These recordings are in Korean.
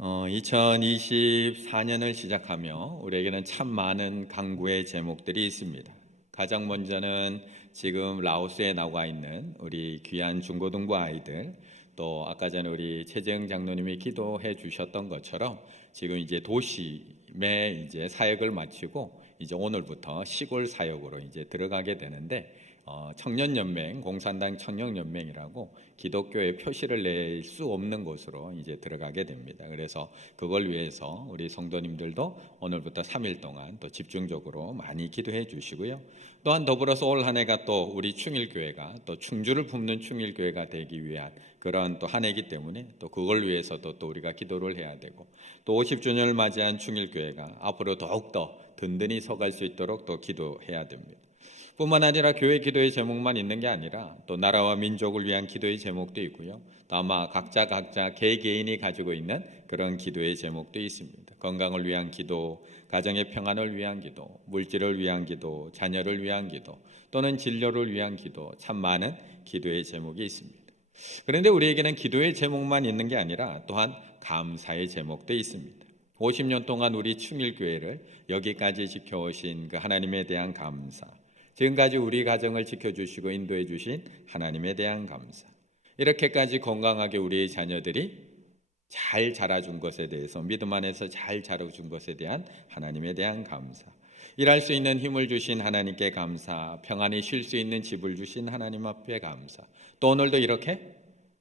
2024년을 시작하며 우리에게는 참 많은 강구의 제목들이 있습니다. 가장 먼저는 지금 라오스에 나와 있는 우리 귀한 중고등부 아이들, 또 아까 전에 우리 최재영 장로님이 기도해 주셨던 것처럼 지금 이제 도심에 이제 사역을 마치고 이제 오늘부터 시골 사역으로 이제 들어가게 되는데, 청년연맹, 공산당 청년연맹이라고 기독교의 표시를 낼 수 없는 곳으로 이제 들어가게 됩니다. 그래서 그걸 위해서 우리 성도님들도 오늘부터 3일 동안 또 집중적으로 많이 기도해 주시고요. 또한 더불어서 올 한 해가 또 우리 충일교회가 또 충주를 품는 충일교회가 되기 위한 그런 또 한 해이기 때문에 또 그걸 위해서도 또 우리가 기도를 해야 되고, 또 50주년을 맞이한 충일교회가 앞으로 더욱더 든든히 서갈 수 있도록 또 기도해야 됩니다. 뿐만 아니라 교회 기도의 제목만 있는 게 아니라 또 나라와 민족을 위한 기도의 제목도 있고요. 또 아마 각자 개개인이 가지고 있는 그런 기도의 제목도 있습니다. 건강을 위한 기도, 가정의 평안을 위한 기도, 물질을 위한 기도, 자녀를 위한 기도, 또는 진료를 위한 기도, 참 많은 기도의 제목이 있습니다. 그런데 우리에게는 기도의 제목만 있는 게 아니라 또한 감사의 제목도 있습니다. 50년 동안 우리 충일교회를 여기까지 지켜오신 그 하나님에 대한 감사, 지금까지 우리 가정을 지켜주시고 인도해 주신 하나님에 대한 감사, 이렇게까지 건강하게 우리의 자녀들이 잘 자라준 것에 대해서, 믿음 안에서 잘 자라준 것에 대한 하나님에 대한 감사, 일할 수 있는 힘을 주신 하나님께 감사, 평안히 쉴 수 있는 집을 주신 하나님 앞에 감사, 또 오늘도 이렇게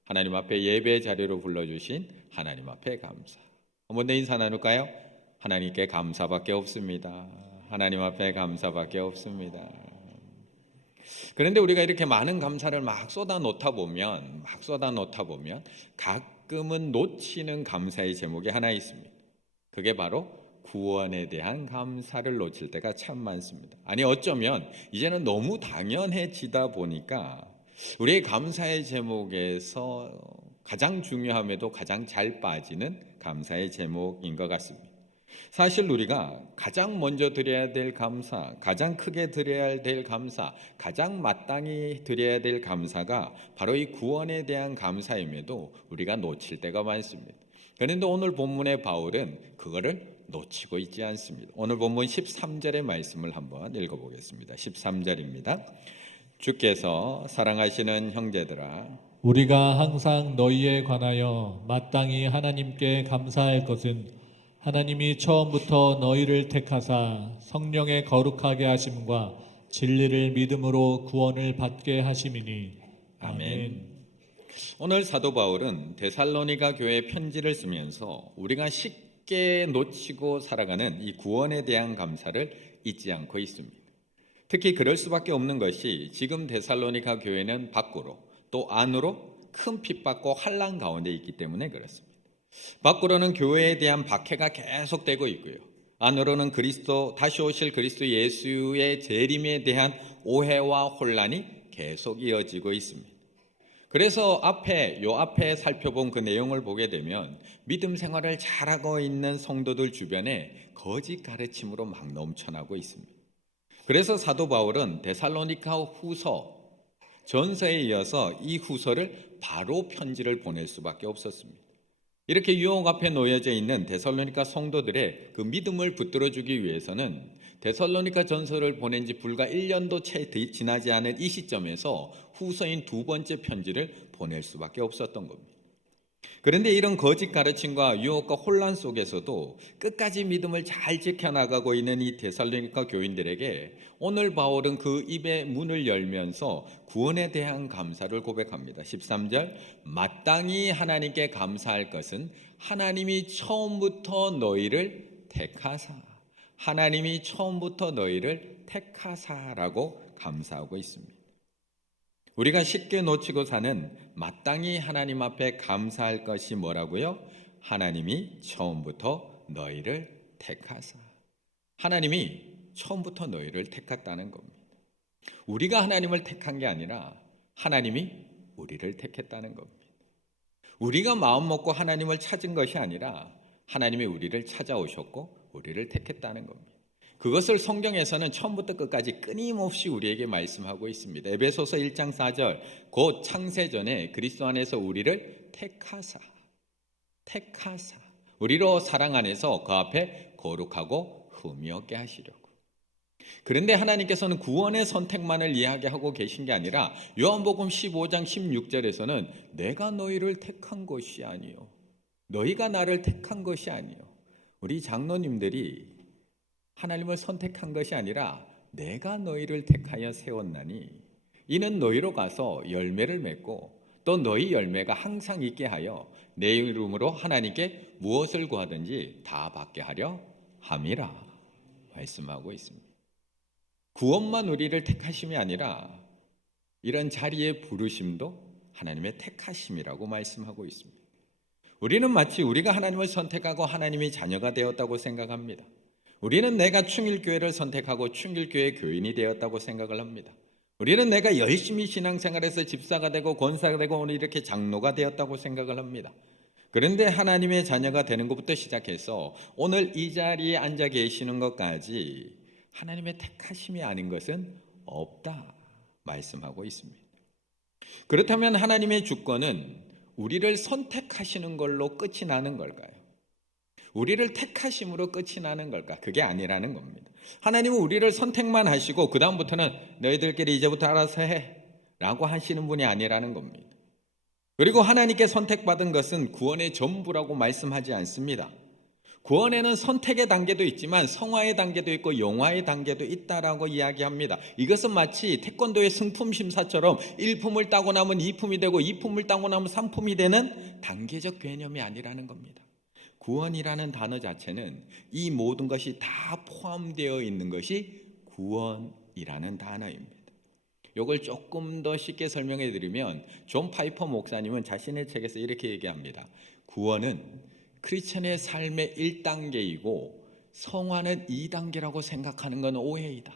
하나님 앞에 예배 자리로 불러주신 하나님 앞에 감사. 한번 더 인사 나눌까요? 하나님께 감사밖에 없습니다. 하나님 앞에 감사밖에 없습니다. 그런데 우리가 이렇게 많은 감사를 막 쏟아 놓다 보면 가끔은 놓치는 감사의 제목이 하나 있습니다. 그게 바로 구원에 대한 감사를 놓칠 때가 참 많습니다. 아니, 어쩌면 이제는 너무 당연해지다 보니까 우리의 감사의 제목에서 가장 중요함에도 가장 잘 빠지는 감사의 제목인 것 같습니다. 사실 우리가 가장 먼저 드려야 될 감사, 가장 크게 드려야 될 감사, 가장 마땅히 드려야 될 감사가 바로 이 구원에 대한 감사임에도 우리가 놓칠 때가 많습니다. 그런데 오늘 본문의 바울은 그거를 놓치고 있지 않습니다. 오늘 본문 13절의 말씀을 한번 읽어보겠습니다. 13절입니다. 주께서 사랑하시는 형제들아, 우리가 항상 너희에 관하여 마땅히 하나님께 감사할 것은 하나님이 처음부터 너희를 택하사 성령의 거룩하게 하심과 진리를 믿음으로 구원을 받게 하심이니. 아멘. 오늘 사도 바울은 데살로니가 교회에 편지를 쓰면서 우리가 쉽게 놓치고 살아가는 이 구원에 대한 감사를 잊지 않고 있습니다. 특히 그럴 수밖에 없는 것이 지금 데살로니가 교회는 밖으로 또 안으로 큰 핍박과 환난 가운데 있기 때문에 그렇습니다. 밖으로는 교회에 대한 박해가 계속되고 있고요. 안으로는 다시 오실 그리스도 예수의 재림에 대한 오해와 혼란이 계속 이어지고 있습니다. 그래서 앞에 살펴본 그 내용을 보게 되면 믿음 생활을 잘하고 있는 성도들 주변에 거짓 가르침으로 막 넘쳐나고 있습니다. 그래서 사도 바울은 데살로니가 후서 전서에 이어서 이 후서를 바로 편지를 보낼 수밖에 없었습니다. 이렇게 유혹 앞에 놓여져 있는 데살로니가 성도들의 그 믿음을 붙들어주기 위해서는 데살로니가 전서를 보낸 지 불과 1년도 채 지나지 않은 이 시점에서 후서인 두 번째 편지를 보낼 수밖에 없었던 겁니다. 그런데 이런 거짓 가르침과 유혹과 혼란 속에서도 끝까지 믿음을 잘 지켜나가고 있는 이 데살로니가 교인들에게 오늘 바울은 그 입의 문을 열면서 구원에 대한 감사를 고백합니다. 13절, 마땅히 하나님께 감사할 것은 하나님이 처음부터 너희를 택하사라고 감사하고 있습니다. 우리가 쉽게 놓치고 사는 마땅히 하나님 앞에 감사할 것이 뭐라고요? 하나님이 처음부터 너희를 택하사. 하나님이 처음부터 너희를 택했다는 겁니다. 우리가 하나님을 택한 게 아니라 하나님이 우리를 택했다는 겁니다. 우리가 마음 먹고 하나님을 찾은 것이 아니라 하나님이 우리를 찾아오셨고 우리를 택했다는 겁니다. 그것을 성경에서는 처음부터 끝까지 끊임없이 우리에게 말씀하고 있습니다. 에베소서 1장 4절, 곧 창세전에 그리스도 안에서 우리를 택하사 우리로 사랑 안에서 그 앞에 거룩하고 흠이 없게 하시려고. 그런데 하나님께서는 구원의 선택만을 이야기하고 계신 게 아니라 요한복음 15장 16절에서는 내가 너희를 택한 것이 아니요 너희가 나를 택한 것이 아니요. 우리 장로님들이 하나님을 선택한 것이 아니라 내가 너희를 택하여 세웠나니 이는 너희로 가서 열매를 맺고 또 너희 열매가 항상 있게 하여 내 이름으로 하나님께 무엇을 구하든지 다 받게 하려 함이라 말씀하고 있습니다. 구원만 우리를 택하심이 아니라 이런 자리의 부르심도 하나님의 택하심이라고 말씀하고 있습니다. 우리는 마치 우리가 하나님을 선택하고 하나님의 자녀가 되었다고 생각합니다. 우리는 내가 충일교회를 선택하고 충일교회 교인이 되었다고 생각을 합니다. 우리는 내가 열심히 신앙생활해서 집사가 되고 권사가 되고 오늘 이렇게 장로가 되었다고 생각을 합니다. 그런데 하나님의 자녀가 되는 것부터 시작해서 오늘 이 자리에 앉아 계시는 것까지 하나님의 택하심이 아닌 것은 없다 말씀하고 있습니다. 그렇다면 하나님의 주권은 우리를 선택하시는 걸로 끝이 나는 걸까요? 우리를 택하심으로 끝이 나는 걸까? 그게 아니라는 겁니다. 하나님은 우리를 선택만 하시고 그 다음부터는 너희들끼리 이제부터 알아서 해 라고 하시는 분이 아니라는 겁니다. 그리고 하나님께 선택받은 것은 구원의 전부라고 말씀하지 않습니다. 구원에는 선택의 단계도 있지만 성화의 단계도 있고 영화의 단계도 있다라고 이야기합니다. 이것은 마치 태권도의 승품 심사처럼 1품을 따고 나면 2품이 되고 2품을 따고 나면 3품이 되는 단계적 개념이 아니라는 겁니다. 구원이라는 단어 자체는 이 모든 것이 다 포함되어 있는 것이 구원이라는 단어입니다. 이걸 조금 더 쉽게 설명해 드리면 존 파이퍼 목사님은 자신의 책에서 이렇게 얘기합니다. 구원은 크리스천의 삶의 1단계이고 성화는 2단계라고 생각하는 건 오해이다.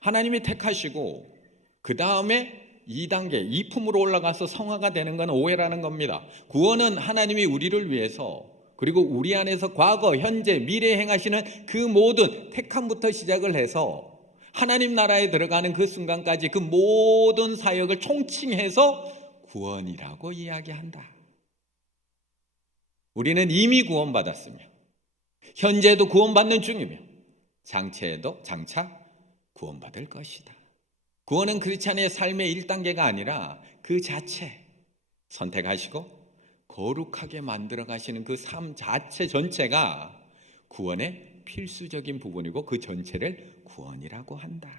하나님이 택하시고 그 다음에 2단계, 2품으로 올라가서 성화가 되는 건 오해라는 겁니다. 구원은 하나님이 우리를 위해서 그리고 우리 안에서 과거, 현재, 미래에 행하시는 그 모든 택함부터 시작을 해서 하나님 나라에 들어가는 그 순간까지 그 모든 사역을 총칭해서 구원이라고 이야기한다. 우리는 이미 구원받았으며 현재도 구원받는 중이며 장차 구원받을 것이다. 구원은 크리스찬의 삶의 1단계가 아니라 그 자체 선택하시고 거룩하게 만들어 가시는 그 삶 자체 전체가 구원의 필수적인 부분이고 그 전체를 구원이라고 한다.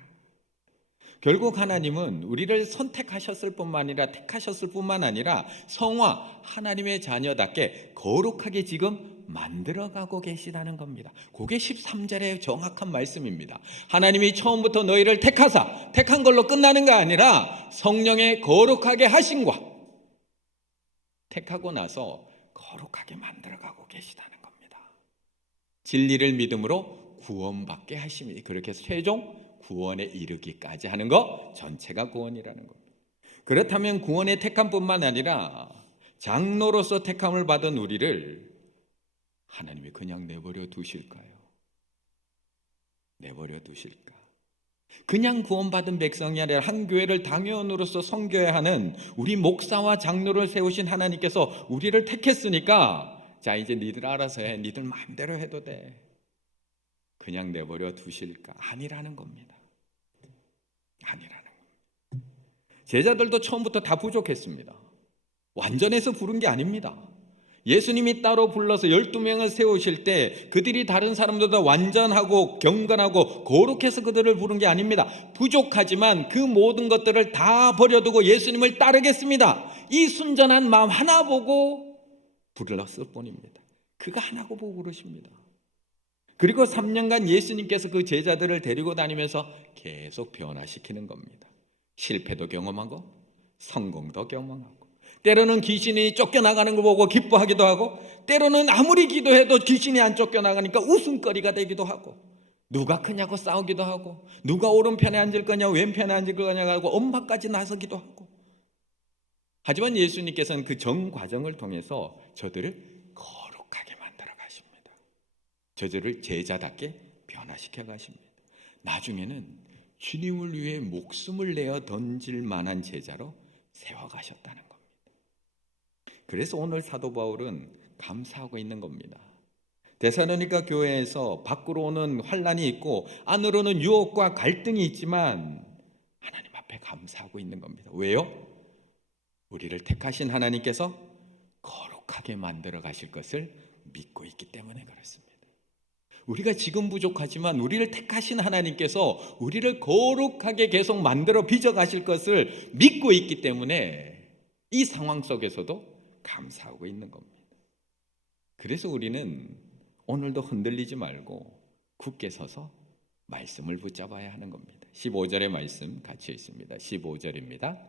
결국 하나님은 우리를 선택하셨을 뿐만 아니라 택하셨을 뿐만 아니라 성화 하나님의 자녀답게 거룩하게 지금 만들어가고 계시다는 겁니다. 그게 13절의 정확한 말씀입니다. 하나님이 처음부터 너희를 택한 걸로 끝나는 게 아니라 성령의 거룩하게 하심과 택하고 나서 거룩하게 만들어가고 계시다는 겁니다. 진리를 믿음으로 구원받게 하심이 그렇게 최종 구원에 이르기까지 하는 것 전체가 구원이라는 겁니다. 그렇다면 구원의 택함뿐만 아니라 장로로서 택함을 받은 우리를 하나님이 그냥 내버려 두실까요? 내버려 두실까? 그냥 구원받은 백성이 아니라 한 교회를 당회원으로서 섬겨야 하는 우리 목사와 장로를 세우신 하나님께서 우리를 택했으니까 자 이제 니들 알아서 해. 니들 마음대로 해도 돼. 그냥 내버려 두실까? 아니라는 겁니다. 아니라는 겁니다. 제자들도 처음부터 다 부족했습니다. 완전해서 부른 게 아닙니다. 예수님이 따로 불러서 12명을 세우실 때 그들이 다른 사람들보다 완전하고 경건하고 거룩해서 그들을 부른 게 아닙니다. 부족하지만 그 모든 것들을 다 버려두고 예수님을 따르겠습니다. 이 순전한 마음 하나 보고 불렀을 뿐입니다. 그가 하나 보고 부르십니다. 그리고 3년간 예수님께서 그 제자들을 데리고 다니면서 계속 변화시키는 겁니다. 실패도 경험하고 성공도 경험하고 때로는 귀신이 쫓겨나가는 걸 보고 기뻐하기도 하고 때로는 아무리 기도해도 귀신이 안 쫓겨나가니까 웃음거리가 되기도 하고 누가 크냐고 싸우기도 하고 누가 오른편에 앉을 거냐 왼편에 앉을 거냐고 하고 엄마까지 나서기도 하고 하지만 예수님께서는 그 전 과정을 통해서 저들을 거룩하게 만들어 가십니다. 저들을 제자답게 변화시켜 가십니다. 나중에는 주님을 위해 목숨을 내어 던질 만한 제자로 세워가셨다는 겁니다. 그래서 오늘 사도 바울은 감사하고 있는 겁니다. 데살로니가 교회에서 밖으로 오는 환란이 있고 안으로는 유혹과 갈등이 있지만 하나님 앞에 감사하고 있는 겁니다. 왜요? 우리를 택하신 하나님께서 거룩하게 만들어 가실 것을 믿고 있기 때문에 그렇습니다. 우리가 지금 부족하지만 우리를 택하신 하나님께서 우리를 거룩하게 계속 만들어 빚어 가실 것을 믿고 있기 때문에 이 상황 속에서도 감사하고 있는 겁니다. 그래서 우리는 오늘도 흔들리지 말고 굳게 서서 말씀을 붙잡아야 하는 겁니다. 15절의 말씀 같이 읽습니다. 15절입니다.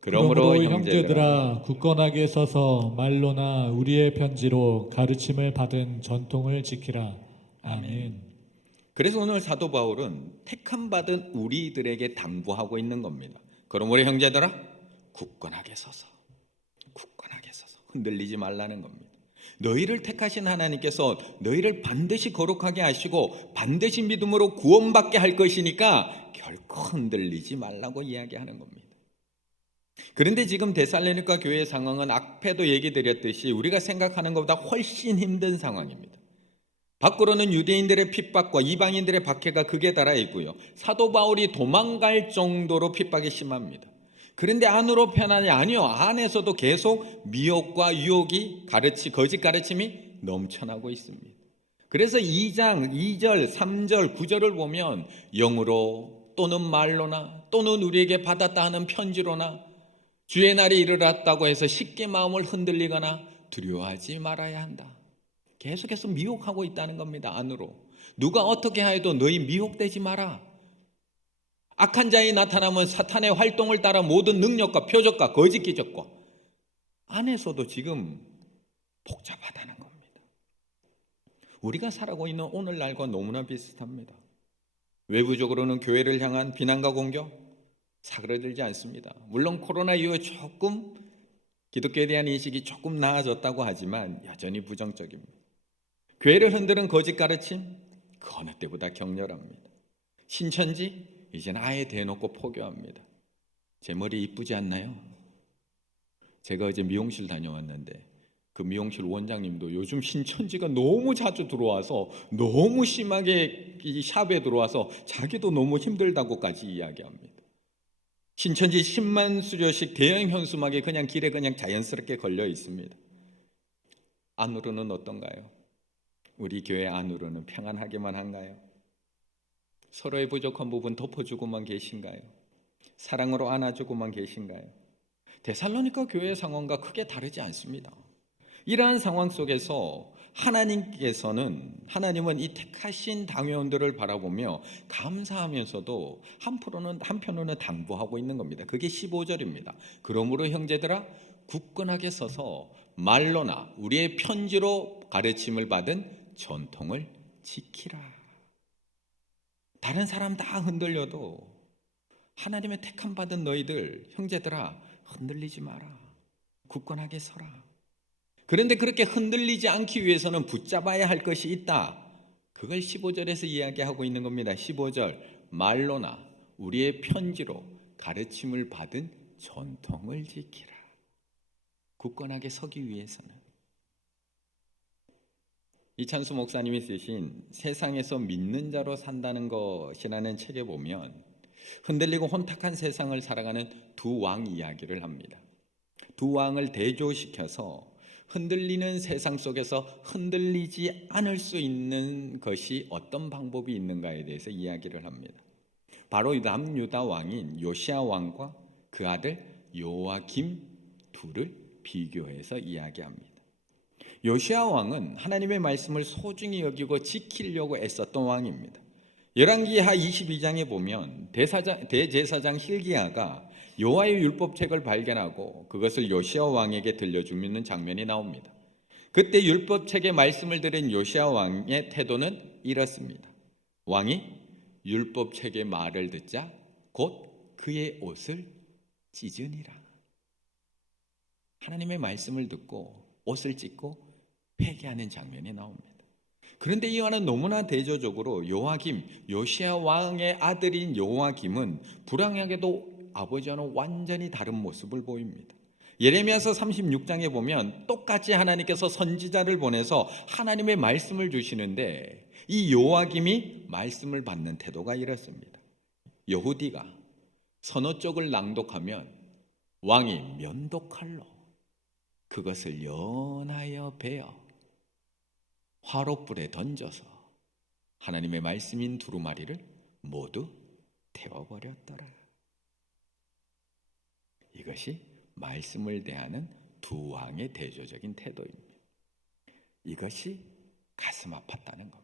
그러므로 형제들아 굳건하게 서서 말로나 우리의 편지로 가르침을 받은 전통을 지키라. 아멘. 그래서 오늘 사도 바울은 택함 받은 우리들에게 당부하고 있는 겁니다. 그러므로 형제들아 굳건하게 서서 흔들리지 말라는 겁니다. 너희를 택하신 하나님께서 너희를 반드시 거룩하게 하시고 반드시 믿음으로 구원받게 할 것이니까 결코 흔들리지 말라고 이야기하는 겁니다. 그런데 지금 데살로니가 교회의 상황은 앞에도 얘기 드렸듯이 우리가 생각하는 것보다 훨씬 힘든 상황입니다. 밖으로는 유대인들의 핍박과 이방인들의 박해가 극에 달하 있고요. 사도 바울이 도망갈 정도로 핍박이 심합니다. 그런데 안으로 편안이 아니요. 안에서도 계속 미혹과 유혹이 거짓 가르침이 넘쳐나고 있습니다. 그래서 2장 2절 3절 9절을 보면 영으로 또는 말로나 또는 우리에게 받았다 하는 편지로나 주의 날이 이르렀다고 해서 쉽게 마음을 흔들리거나 두려워하지 말아야 한다. 계속해서 미혹하고 있다는 겁니다. 안으로. 누가 어떻게 하여도 너희 미혹되지 마라. 악한 자이 나타나면 사탄의 활동을 따라 모든 능력과 표적과 거짓 기적과 안에서도 지금 복잡하다는 겁니다. 우리가 살아가고 있는 오늘날과 너무나 비슷합니다. 외부적으로는 교회를 향한 비난과 공격 사그라들지 않습니다. 물론 코로나 이후에 조금 기독교에 대한 인식이 조금 나아졌다고 하지만 여전히 부정적입니다. 교회를 흔드는 거짓 가르침 그 어느 때보다 격렬합니다. 신천지 이제는 아예 대놓고 포교합니다. 제 머리 이쁘지 않나요? 제가 어제 미용실 다녀왔는데 그 미용실 원장님도 요즘 신천지가 너무 자주 들어와서 너무 심하게 이 샵에 들어와서 자기도 너무 힘들다고까지 이야기합니다. 신천지 10만 수료식 대형 현수막에 그냥 길에 그냥 자연스럽게 걸려 있습니다. 안으로는 어떤가요? 우리 교회 안으로는 평안하게만 한가요? 서로의 부족한 부분 덮어주고만 계신가요? 사랑으로 안아주고만 계신가요? 데살로니가 교회의 상황과 크게 다르지 않습니다. 이러한 상황 속에서 하나님은 이 택하신 당회원들을 바라보며 감사하면서도 한편으로는 당부하고 있는 겁니다. 그게 15절입니다. 그러므로 형제들아 굳건하게 서서 말로나 우리의 편지로 가르침을 받은 전통을 지키라. 다른 사람 다 흔들려도 하나님의 택함 받은 너희들 형제들아 흔들리지 마라. 굳건하게 서라. 그런데 그렇게 흔들리지 않기 위해서는 붙잡아야 할 것이 있다. 그걸 15절에서 이야기하고 있는 겁니다. 15절 말로나 우리의 편지로 가르침을 받은 전통을 지키라. 굳건하게 서기 위해서는 이찬수 목사님이 쓰신 세상에서 믿는 자로 산다는 것이라는 책에 보면 흔들리고 혼탁한 세상을 살아가는 두 왕 이야기를 합니다. 두 왕을 대조시켜서 흔들리는 세상 속에서 흔들리지 않을 수 있는 것이 어떤 방법이 있는가에 대해서 이야기를 합니다. 바로 남유다 왕인 요시야 왕과 그 아들 요아김 둘을 비교해서 이야기합니다. 요시야 왕은 하나님의 말씀을 소중히 여기고 지키려고 애썼던 왕입니다. 열왕기하 22장에 보면 대제사장 hil기야가 여호와의 율법책을 발견하고 그것을 요시야 왕에게 들려주는 장면이 나옵니다. 그때 율법책의 말씀을 들은 요시야 왕의 태도는 이렇습니다. 왕이 율법책의 말을 듣자 곧 그의 옷을 찢으니라. 하나님의 말씀을 듣고 옷을 찢고 회개하는 장면이 나옵니다. 그런데 이와는 너무나 대조적으로 요시야 왕의 아들인 요아김은 불행하게도 아버지와는 완전히 다른 모습을 보입니다. 예레미야서 36장에 보면 똑같이 하나님께서 선지자를 보내서 하나님의 말씀을 주시는데 이 요아김이 말씀을 받는 태도가 이렇습니다. 여후디가 서너 쪽을 낭독하면 왕이 면도칼로 그것을 연하여 베어 화롯불에 던져서 하나님의 말씀인 두루마리를 모두 태워버렸더라. 이것이 말씀을 대하는 두 왕의 대조적인 태도입니다. 이것이 가슴 아팠다는 겁니다.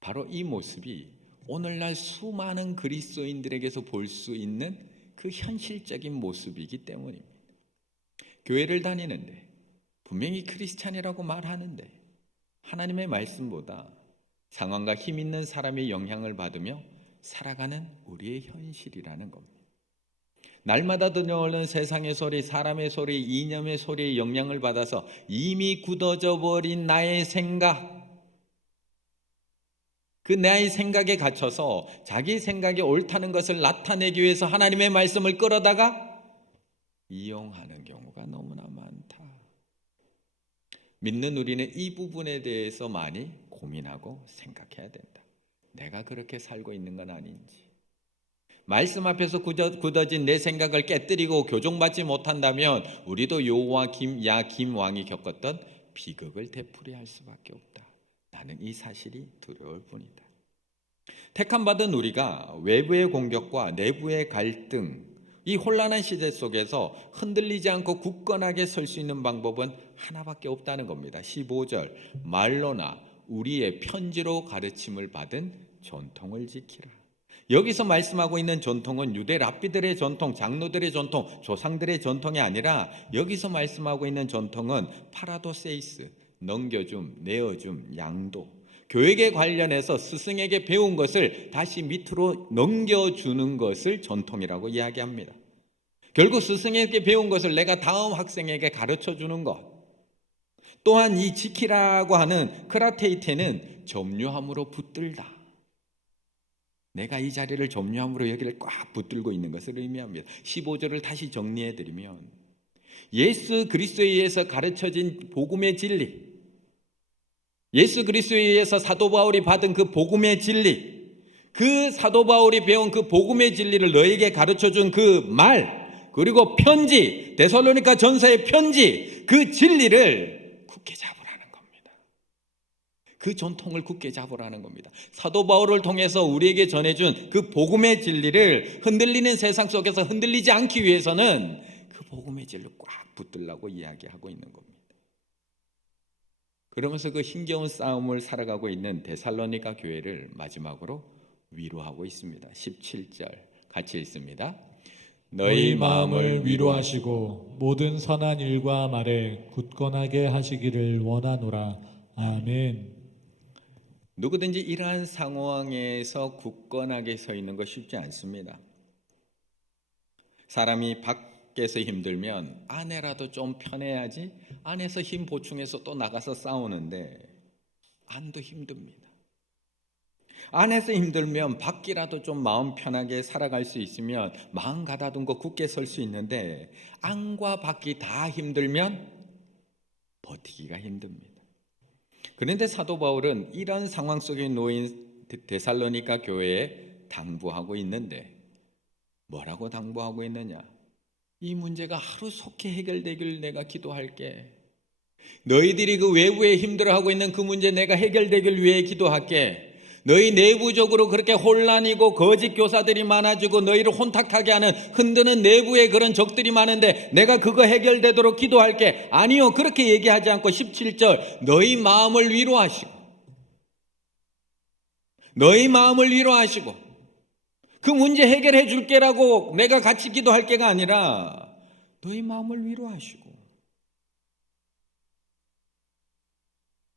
바로 이 모습이 오늘날 수많은 그리스도인들에게서 볼 수 있는 그 현실적인 모습이기 때문입니다. 교회를 다니는데 분명히 크리스찬이라고 말하는데 하나님의 말씀보다 상황과 힘 있는 사람의 영향을 받으며 살아가는 우리의 현실이라는 겁니다. 날마다 들려오는 세상의 소리, 사람의 소리, 이념의 소리에 영향을 받아서 이미 굳어져 버린 나의 생각, 그 나의 생각에 갇혀서 자기 생각이 옳다는 것을 나타내기 위해서 하나님의 말씀을 끌어다가 이용하는 경우가 너무나 많다. 믿는 우리는 이 부분에 대해서 많이 고민하고 생각해야 된다. 내가 그렇게 살고 있는 건 아닌지, 말씀 앞에서 굳어진 내 생각을 깨뜨리고 교종받지 못한다면 우리도 요아김, 야김 왕이 겪었던 비극을 되풀이할 수밖에 없다. 나는 이 사실이 두려울 뿐이다. 택함받은 우리가 외부의 공격과 내부의 갈등, 이 혼란한 시대 속에서 흔들리지 않고 굳건하게 설 수 있는 방법은 하나밖에 없다는 겁니다. 15절, 말로나 우리의 편지로 가르침을 받은 전통을 지키라. 여기서 말씀하고 있는 전통은 유대 랍비들의 전통, 장로들의 전통, 조상들의 전통이 아니라 여기서 말씀하고 있는 전통은 파라도세이스, 넘겨줌, 내어줌, 양도, 교육에 관련해서 스승에게 배운 것을 다시 밑으로 넘겨주는 것을 전통이라고 이야기합니다. 결국 스승에게 배운 것을 내가 다음 학생에게 가르쳐주는 것, 또한 이 지키라고 하는 크라테이테는 점유함으로 붙들다, 내가 이 자리를 점유함으로 여기를 꽉 붙들고 있는 것을 의미합니다. 15절을 다시 정리해드리면 예수 그리스도에 의해서 가르쳐진 복음의 진리, 예수 그리스도에 의해서 사도 바울이 받은 그 복음의 진리, 그 사도 바울이 배운 그 복음의 진리를 너에게 가르쳐준 그 말, 그리고 편지, 데살로니가 전서의 편지, 그 진리를 굳게 잡으라는 겁니다. 그 전통을 굳게 잡으라는 겁니다. 사도 바울을 통해서 우리에게 전해준 그 복음의 진리를 흔들리는 세상 속에서 흔들리지 않기 위해서는 그 복음의 진리를 꽉 붙들라고 이야기하고 있는 겁니다. 그러면서 그 힘겨운 싸움을 살아가고 있는 데살로니가 교회를 마지막으로 위로하고 있습니다. 17절 같이 읽습니다. 너희 마음을 위로하시고 모든 선한 일과 말에 굳건하게 하시기를 원하노라. 아멘. 누구든지 이러한 상황에서 굳건하게 서 있는 거 쉽지 않습니다. 사람이 밖에서 힘들면 안에라도 좀 편해야지 안에서 힘 보충해서 또 나가서 싸우는데 안도 힘듭니다. 안에서 힘들면 밖이라도 좀 마음 편하게 살아갈 수 있으면 마음 가다듬고 굳게 설 수 있는데 안과 밖이 다 힘들면 버티기가 힘듭니다. 그런데 사도 바울은 이런 상황 속에 놓인 데살로니가 교회에 당부하고 있는데 뭐라고 당부하고 있느냐? 이 문제가 하루속히 해결되길 내가 기도할게. 너희들이 그 외부에 힘들어하고 있는 그 문제 내가 해결되길 위해 기도할게. 너희 내부적으로 그렇게 혼란이고 거짓 교사들이 많아지고 너희를 혼탁하게 하는 흔드는 내부의 그런 적들이 많은데 내가 그거 해결되도록 기도할게. 아니요, 그렇게 얘기하지 않고 17절 너희 마음을 위로하시고 너희 마음을 위로하시고 그 문제 해결해 줄게라고 내가 같이 기도할 게가 아니라 너희 마음을 위로하시고.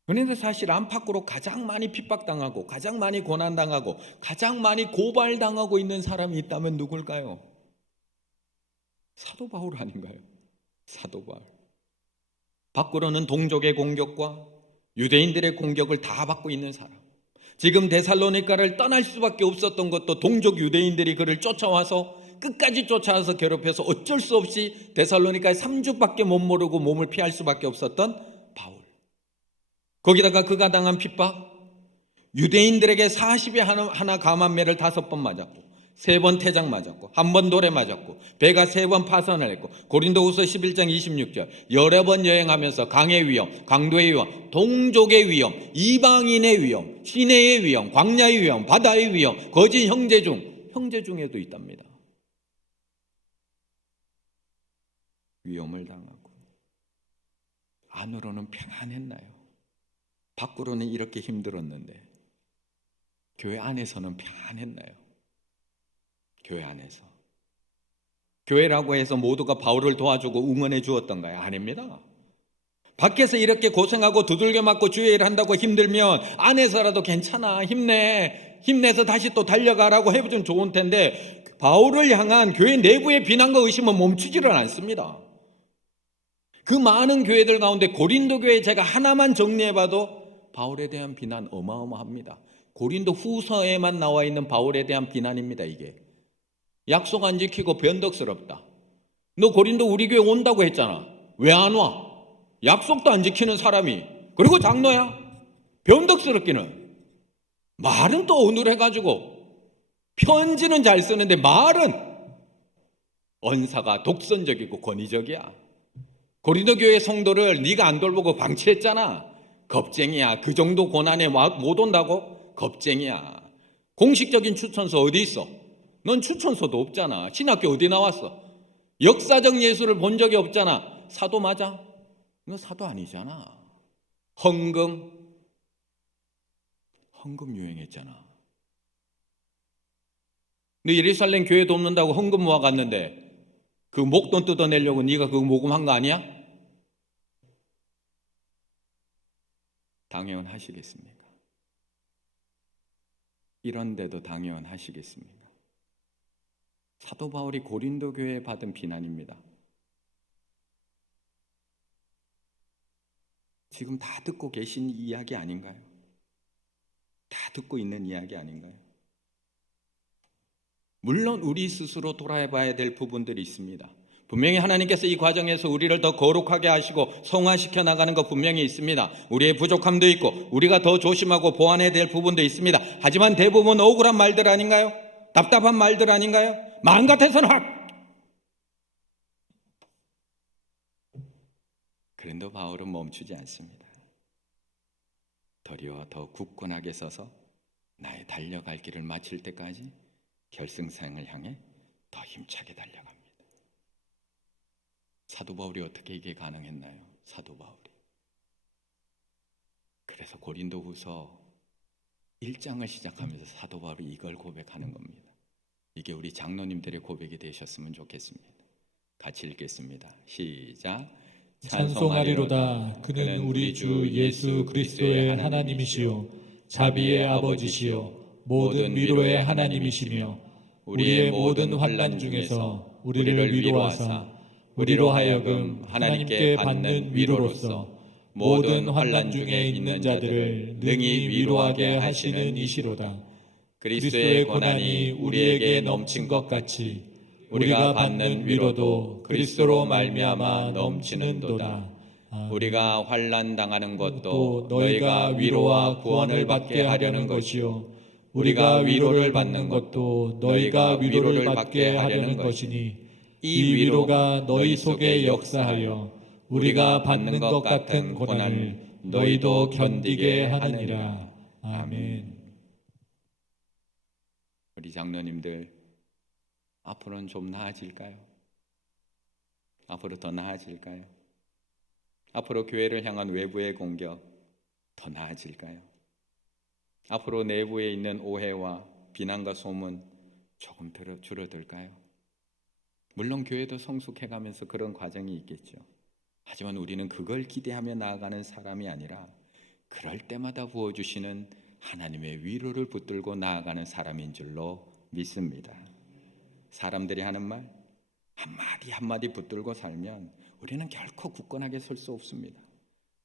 그런데 사실 안팎으로 가장 많이 핍박당하고 가장 많이 고난당하고 가장 많이 고발당하고 있는 사람이 있다면 누굴까요? 사도 바울 아닌가요? 사도 바울. 밖으로는 동족의 공격과 유대인들의 공격을 다 받고 있는 사람. 지금 데살로니가를 떠날 수밖에 없었던 것도 동족 유대인들이 그를 쫓아와서 끝까지 쫓아와서 괴롭혀서 어쩔 수 없이 데살로니가에 3주밖에 못 모르고 몸을 피할 수밖에 없었던 바울. 거기다가 그가 당한 핍박, 유대인들에게 40에 하나 감한 매를 5번 맞았고 3번 태장 맞았고 1번 돌에 맞았고 배가 3번 파선을 했고 고린도후서 11장 26절 여러 번 여행하면서 강의 위험, 강도의 위험, 동족의 위험, 이방인의 위험, 시내의 위험, 광야의 위험, 바다의 위험, 거짓 형제 중에도 있답니다. 위험을 당하고 안으로는 평안했나요? 밖으로는 이렇게 힘들었는데 교회 안에서는 평안했나요? 교회 안에서 교회라고 해서 모두가 바울을 도와주고 응원해 주었던가요? 아닙니다. 밖에서 이렇게 고생하고 두들겨 맞고 주의 일을 한다고 힘들면 안에서라도 괜찮아, 힘내서 다시 또 달려가라고 해주면 좋은 텐데 바울을 향한 교회 내부의 비난과 의심은 멈추지를 않습니다. 그 많은 교회들 가운데 고린도 교회 제가 하나만 정리해봐도 바울에 대한 비난 어마어마합니다. 고린도 후서에만 나와 있는 바울에 대한 비난입니다. 이게 약속 안 지키고 변덕스럽다. 너 고린도 우리 교회 온다고 했잖아. 왜 안 와? 약속도 안 지키는 사람이 그리고 장로야? 변덕스럽기는. 말은 또 어눌해가지고 편지는 잘 쓰는데 말은 언사가 독선적이고 권위적이야. 고린도 교회 성도를 네가 안 돌보고 방치했잖아. 겁쟁이야. 그 정도 고난에 못 온다고? 겁쟁이야. 공식적인 추천서 어디 있어? 넌 추천서도 없잖아. 신학교 어디 나왔어? 역사적 예수를 본 적이 없잖아. 사도 맞아? 너 사도 아니잖아. 헌금 유행했잖아. 너 예루살렘 교회 돕는다고 헌금 모아갔는데 그 목돈 뜯어내려고 네가 그거 모금한 거 아니야? 당연하시겠습니까? 이런데도 당연하시겠습니까? 사도 바울이 고린도 교회에 받은 비난입니다. 지금 다 듣고 계신 이야기 아닌가요? 다 듣고 있는 이야기 아닌가요? 물론 우리 스스로 돌아봐야 될 부분들이 있습니다. 분명히 하나님께서 이 과정에서 우리를 더 거룩하게 하시고 성화시켜 나가는 것 분명히 있습니다. 우리의 부족함도 있고 우리가 더 조심하고 보완해야 될 부분도 있습니다. 하지만 대부분 억울한 말들 아닌가요? 답답한 말들 아닌가요? 마음 같아서는 확! 그런데 바울은 멈추지 않습니다. 도리어 더 굳건하게 서서 나의 달려갈 길을 마칠 때까지 결승선을 향해 더 힘차게 달려갑니다. 사도 바울이 어떻게 이게 가능했나요? 사도 바울이. 그래서 고린도후서 1장을 시작하면서 사도 바울이 이걸 고백하는 겁니다. 이게 우리 장로님들의 고백이 되셨으면 좋겠습니다. 같이 읽겠습니다. 시작. 찬송하리로다. 그는 우리 주 예수 그리스도의 하나님이시요 자비의 아버지시요 모든 위로의 하나님이시며 우리의 모든 환난 중에서 우리를 위로하사 우리로 하여금 하나님께 받는 위로로서 모든 환난 중에 있는 자들을 능히 위로하게 하시는 이시로다. 그리스도의 고난이 우리에게 넘친 것 같이 우리가 받는 위로도 그리스도로 말미암아 넘치는도다. 우리가 환난 당하는 것도 너희가 위로와 구원을 받게 하려는 것이요 우리가 위로를 받는 것도 너희가 위로를 받게 하려는 것이니 이 위로가 너희 속에 역사하여 우리가 받는 것 같은 고난을 너희도 견디게 하느니라. 아멘. 우리 장로님들 앞으로는 좀 나아질까요? 앞으로 더 나아질까요? 앞으로 교회를 향한 외부의 공격 더 나아질까요? 앞으로 내부에 있는 오해와 비난과 소문 조금 줄어들까요? 물론 교회도 성숙해가면서 그런 과정이 있겠죠. 하지만 우리는 그걸 기대하며 나아가는 사람이 아니라 그럴 때마다 부어주시는 하나님의 위로를 붙들고 나아가는 사람인 줄로 믿습니다. 사람들이 하는 말 한마디 한마디 붙들고 살면 우리는 결코 굳건하게 설 수 없습니다.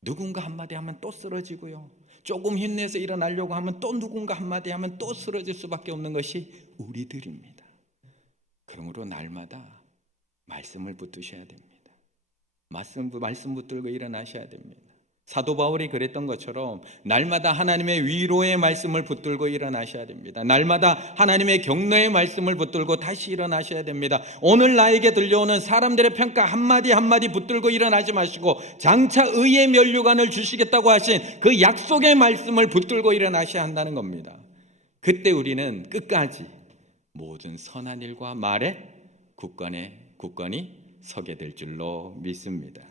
누군가 한마디 하면 또 쓰러지고요. 조금 힘내서 일어나려고 하면 또 누군가 한마디 하면 또 쓰러질 수밖에 없는 것이 우리들입니다. 그러므로 날마다 말씀을 붙드셔야 됩니다. 말씀 붙들고 일어나셔야 됩니다. 사도 바울이 그랬던 것처럼 날마다 하나님의 위로의 말씀을 붙들고 일어나셔야 됩니다. 날마다 하나님의 격려의 말씀을 붙들고 다시 일어나셔야 됩니다. 오늘 나에게 들려오는 사람들의 평가 한마디 한마디 붙들고 일어나지 마시고 장차 의의 면류관을 주시겠다고 하신 그 약속의 말씀을 붙들고 일어나셔야 한다는 겁니다. 그때 우리는 끝까지 모든 선한 일과 말에 굳건히 서게 될 줄로 믿습니다.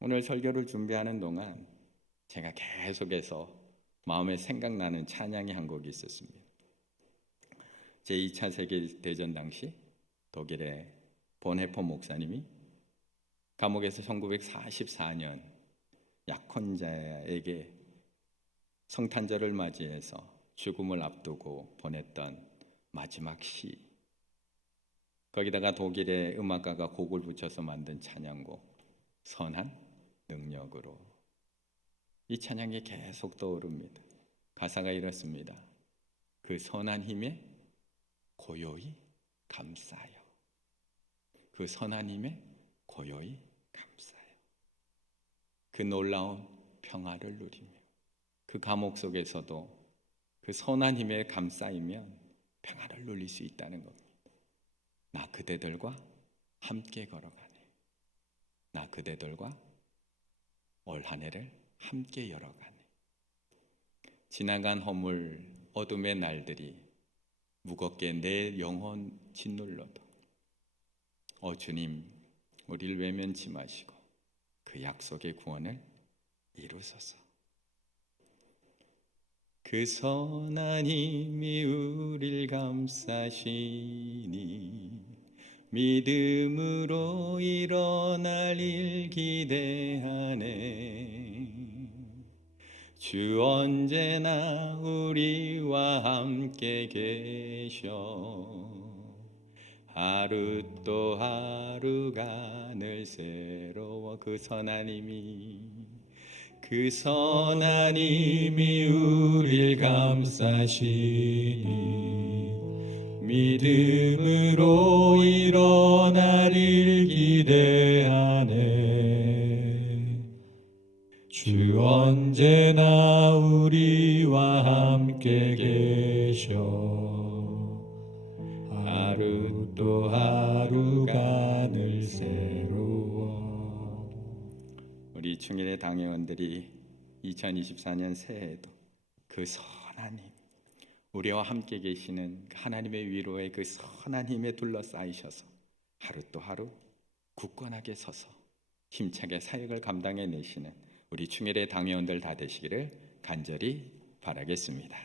오늘 설교를 준비하는 동안 제가 계속해서 마음에 생각나는 찬양이 한 곡이 있었습니다. 제2차 세계대전 당시 독일의 본헤퍼 목사님이 감옥에서 1944년 약혼자에게 성탄절을 맞이해서 죽음을 앞두고 보냈던 마지막 시, 거기다가 독일의 음악가가 곡을 붙여서 만든 찬양곡 선한 능력으로, 이 찬양이 계속 떠오릅니다. 가사가 이렇습니다. 그 선한 힘에 고요히 감싸요. 그 선한 힘에 고요히 감싸요. 그 놀라운 평화를 누리며 그 감옥 속에서도 그 선한 힘에 감싸이면 평화를 누릴 수 있다는 겁니다. 나 그대들과 함께 걸어가네. 나 그대들과 올 한 해를 함께 열어가네. 지나간 허물 어둠의 날들이 무겁게 내 영혼 짓눌러도 주님, 우리를 외면치 마시고 그 약속의 구원을 이루소서. 그 선한 힘이 우릴 감싸시니 믿음으로 일어날 일 기대하네. 주 언제나 우리와 함께 계셔. 하루 또 하루가 늘 새로워. 그 선한 힘이 우릴 감싸시니 믿음으로 일어날 일 기대하네. 주 언제나 우리와 함께 계셔. 하루 또 하루가 늘 새로워. 우리 충일의 당회원들이 2024년 새해에도 그 선한 힘, 우리와 함께 계시는 하나님의 위로의 그 선한 힘에 둘러싸이셔서 하루 또 하루 굳건하게 서서 힘차게 사역을 감당해 내시는 우리 충일의 당회원들 다 되시기를 간절히 바라겠습니다.